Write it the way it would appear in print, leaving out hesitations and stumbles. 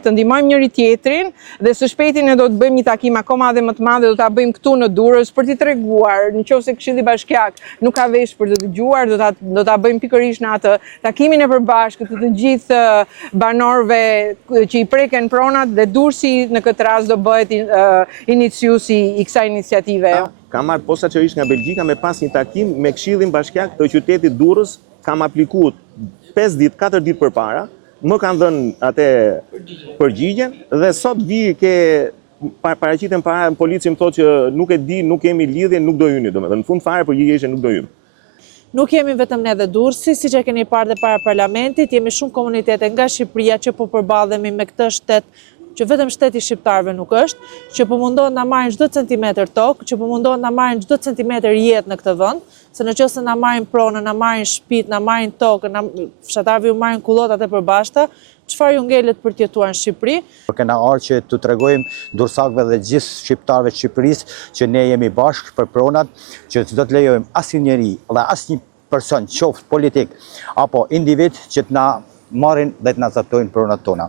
Të ndihmojmë njëri tjetrin dhe së shpejti ne do të bëjmë një takim akoma dhe më të madh, do ta bëjmë këtu në Durrës për t'i treguar, nëse Këshilli Bashkiak nuk ka vesh për të dëgjuar, do ta bëjmë pikërisht në atë takimin e përbashkët të gjithë banorëve që i preken pronat dhe Durrësi në këtë rast do bëhet iniciuesi i kësaj iniciative. Kam marrë posaçërisht nga Belgjika me pas një takim me Këshillin Bashkiak të qytetit Durrës, kam aplikuar 5 ditë, 4 ditë përpara. Më kanë dhënë atë përgjigjen dhe sot vi ke paraqiten para policia më thotë që nuk e di, nuk kemi lidhje, nuk do hyni, domethënë në fund fare përgjigja ishte nuk do hyjmë. Nuk jemi vetëm ne dhe Durrësi, siç e keni parë dhe para parlamentit, jemi shumë komunitete nga Shqipëria që po përballemi me këtë shtet që vetëm shteti shqiptarëve nuk është, që po mundohen na marrin çdo centimetër tokë, që po mundohen na marrin çdo centimetër jetë në këtë vend, se nëse na marrin pronën, na marrin shtëpitë, na marrin tokën, fshatarëve ju marrin kullotat e përbashkëta, çfarë ju ngelet për të jetuar në Shqipëri? Kena ardhur që t'u tregojmë durrësakëve dhe gjithë shqiptarëve të Shqipërisë që ne jemi bashkë për pronat, që s'do të lejojmë asnjë njeri dhe asnjë person, qoftë politik apo individ, që të na marrin dhe të na zaptojnë pronat tona.